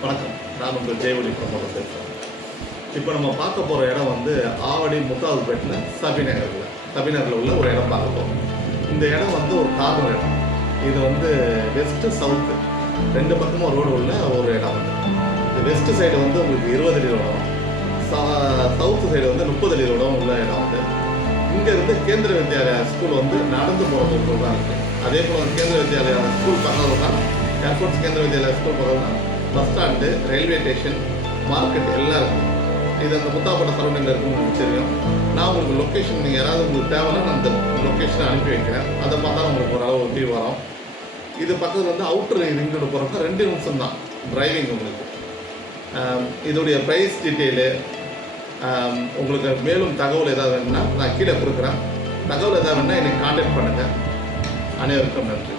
வணக்கம், நான் உங்கள் ஜெயவழி பிரமோதர் பேசுகிறேன். இப்போ நம்ம பார்க்க போகிற இடம் வந்து ஆவடி முத்தாவதுபேட்டில் சபிநகரில் உள்ள ஒரு இடம் பார்க்க போகிறோம். இந்த இடம் வந்து ஒரு கார்னர் இடம். இது வந்து வெஸ்ட்டு சவுத்து ரெண்டு பக்கமும் ரோடு உள்ள ஒரு இடம் வந்து. இந்த வெஸ்ட்டு சைடு வந்து உங்களுக்கு 20 அடி ரோடம், சவுத்து சைடு வந்து 30 அடி ரோடம் உள்ள இடம் வந்து. இங்கேருந்து கேந்திர வித்யாலயா ஸ்கூல் வந்து நடந்து போகிற ஒரு தான் இருக்குது. அதே போல் கேந்திர வித்யாலயா ஸ்கூல் பக்கத்தில் தான் ஏர்போர்ட்ஸ் கேந்திர வித்யாலயா ஸ்கூல் பக்கத்தில் தான் bus stand, railway station, market எல்லாம் இருக்குது. இது அந்த முத்தாப்பட்ட சரௌண்டிங்கில் இருக்குன்னு உங்களுக்கு தெரியும். நான் உங்களுக்கு லொக்கேஷன், நீங்கள் யாராவது உங்களுக்கு தேவைன்னா நான் அந்த லொக்கேஷனை அனுப்பி வைக்கிறேன். அதை பார்த்தா உங்களுக்கு ஓரளவு ஒட்டி வரும். இது பக்கத்தில் வந்து அவுட்டர் ரிங்கோட போகிறப்ப 2 நிமிஷம் தான் டிரைவிங் உங்களுக்கு. இதோடைய ப்ரைஸ் டீட்டெயிலு, உங்களுக்கு மேலும் தகவல் ஏதாவது வேணும்னா நான் கீழே கொடுக்குறேன். தகவல் ஏதாவது வேணுன்னா என்னை கான்டாக்ட் பண்ணுங்கள். அனைவருக்கும் நன்றி.